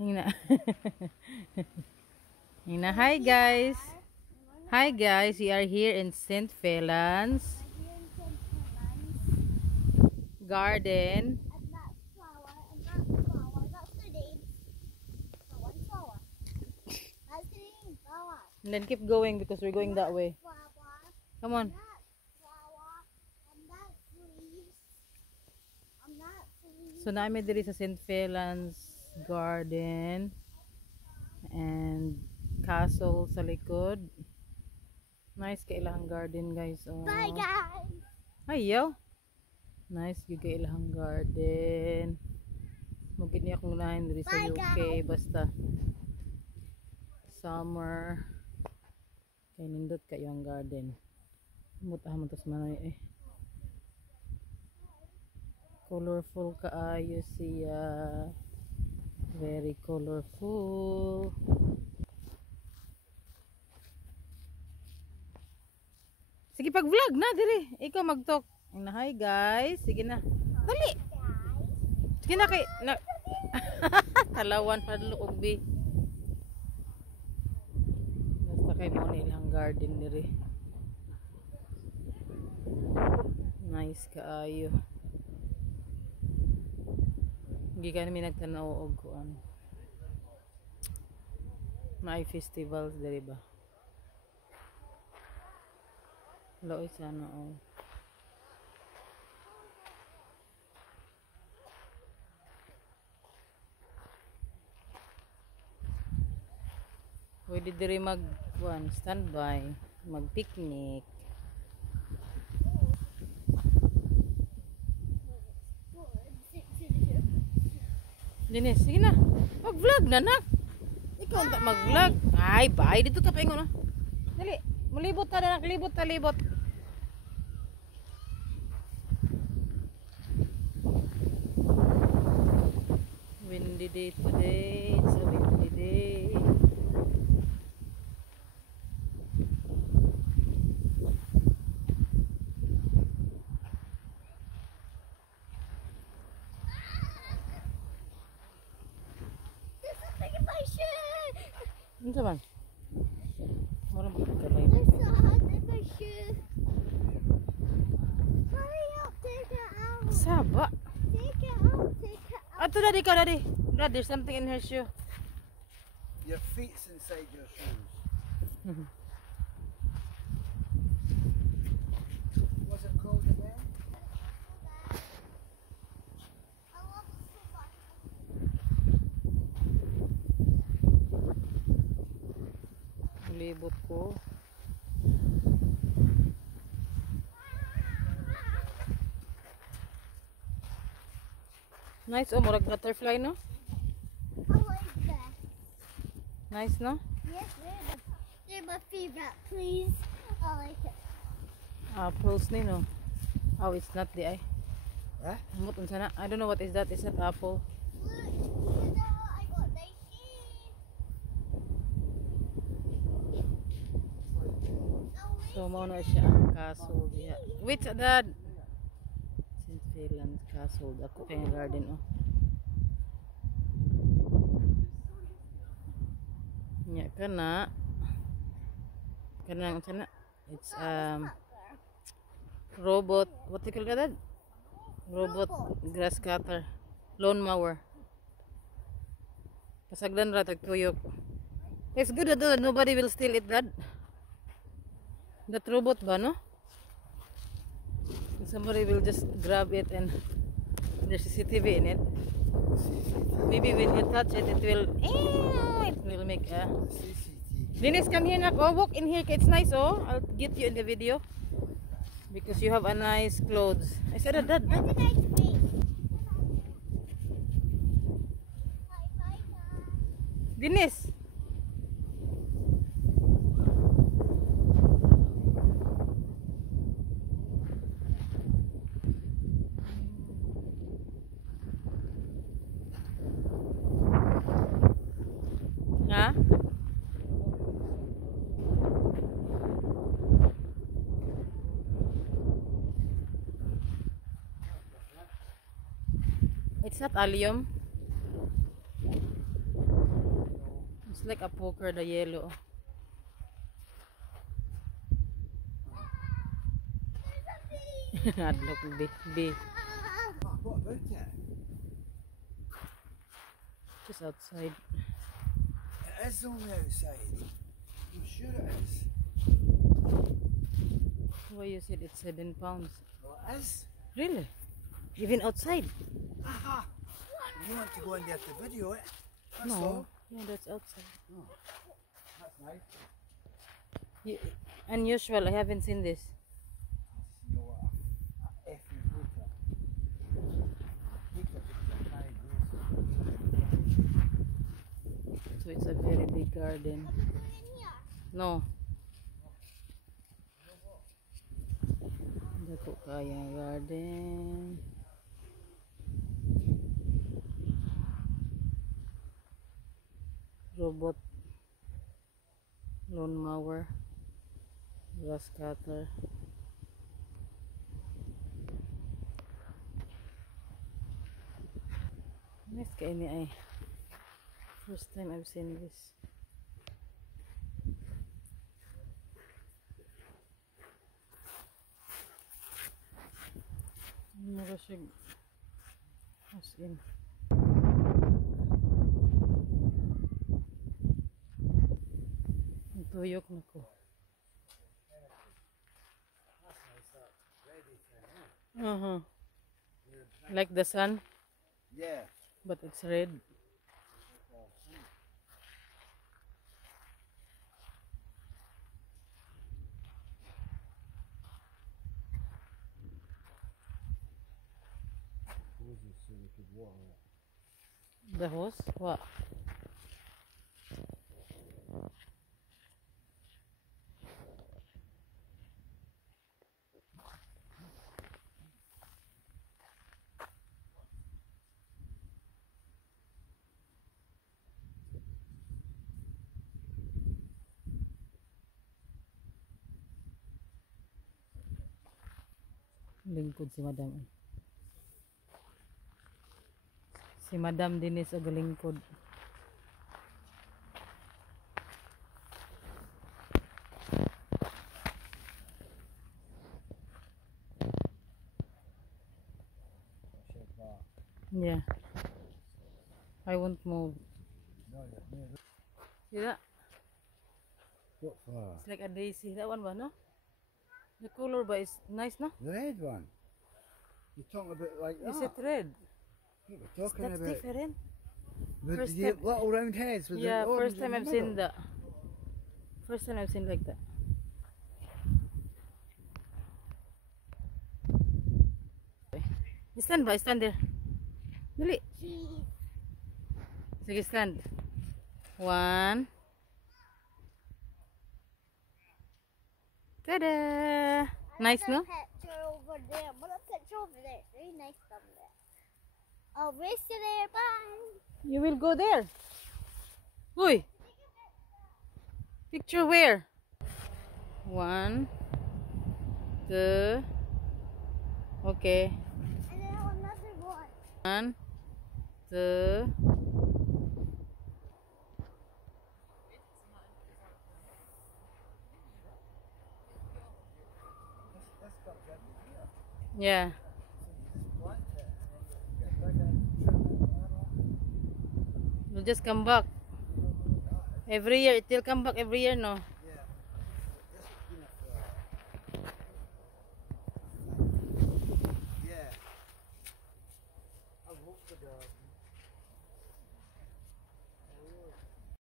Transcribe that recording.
Hina. Hina. Hi guys. Hi guys. We are here in St. Felans Garden. And that flower, and that flower, that's the name. One flower. That's the name, flower. And then keep going because we're going that way. Flower, Come on. that flower, and that leaves, and that leaves. So namin diri sa St. Felans Garden and castle sa likod. Nice ka ilahang garden guys. Oh. Bye guys. Ayaw. Nice yung ka ilahang garden. Mugid niya akong unahin diri sa Bye, UK guys. basta summer. Kay nindot kayo ang garden. Mutah mo tos manay eh. Colorful kaayo siya. Very colorful. Sige pag-vlog na diri. Ikaw mag-talk. Hi guys. Sige na. Dali. Sige na kay na talawan padlo og bi. Basta kay mo nilang garden diri. Nice kaayo. Hindi ka namin nagtanaw og kuan. May festivals diri ba? Loy sana oh. Pwede diri mag kuan standby, mag picnic. Dinis, sige na. Mag-vlog na na. Ikaw ang mag-vlog. Ay, bye. Dito ka paingon. Dali. Malibot ta na. Libot ta, libot. Windy day today. It's a windy day. This is taking my shoe. Ano sa man? Wala magkakabay. This is taking my shoe. Hurry up, take it out. Saba. Take it out, take it out. Ato daddy ka daddy. Dad, there's something in her shoe. Your feet's inside your shoes. Was it cold again? I love it so much. Libot ko. Nice oh, murag butterfly no? I like that. Nice no? Yes, they're my favorite, please. I like it. Apples ni no? Oh, it's not the eye. Huh? Amot unsa na? I don't know what is that. Is that apple? Look, I got nice shoes. So mao na siya ang castle diha. Wait, dad. St. Felans Castle. Ako kay nga garden oh. Nya kana. Kana unsa na? It's robot. What do you call that? Robot grass cutter. Lawn mower. Pasagdan ra tag tuyok. It's good that nobody will steal it, dad. That robot ba, no? Somebody will just grab it and there's CCTV in it. Maybe when you touch it, it will make a... CCTV. Dennis, come here na. Oh, walk in here. It's nice, oh. I'll get you in the video. Because you have a nice clothes. I said, Dad. Look at nice face. Dennis. Ha? It's not allium. It's like a poker, the yellow. Adlock B. Oh, what about that? Just outside. It is on the outside. I'm sure it is. Why you said it's 7 pounds? Well, it is. Really? Even outside? Aha! You want to go in there to video it? That's No. all. Yeah, that's outside. Oh, that's nice. Unusual, I haven't seen this. You know what? A effing hooker. Hooker is a high growth. So it's a very big garden. What's it doing in here? No. Dako kaya garden. Robot lawn mower, grass cutter. Nice kay ni ay. First time I've seen this. Mura siya as in. Tuyok na ko. Like the sun, Yeah. but it's red. So we could water it. The hose? What? Lingkod si Madam. Si Madam Dinis og lingkod. Yeah. I won't move. No, you're See that? What for? It's like a daisy. That one ba, no? The color ba is nice, no? The red one. You're talking about like that. Is it red? What we're talking That's about. different. With First the time- little round heads with Yeah, the orange first time in I've the seen middle. that. First time I've seen like that. Stand ba? Stand there. Dali. Jeez. Sige, stand. 1. Tada! Nice, no? Picture over there. What a picture over there. Very nice down there. I'll race you there. Bye. You will go there. Uy! Picture where? 1, 2. Okay. And then another one. 1, 2. Yeah. We'll just come back. Every year, it will come back every year, no?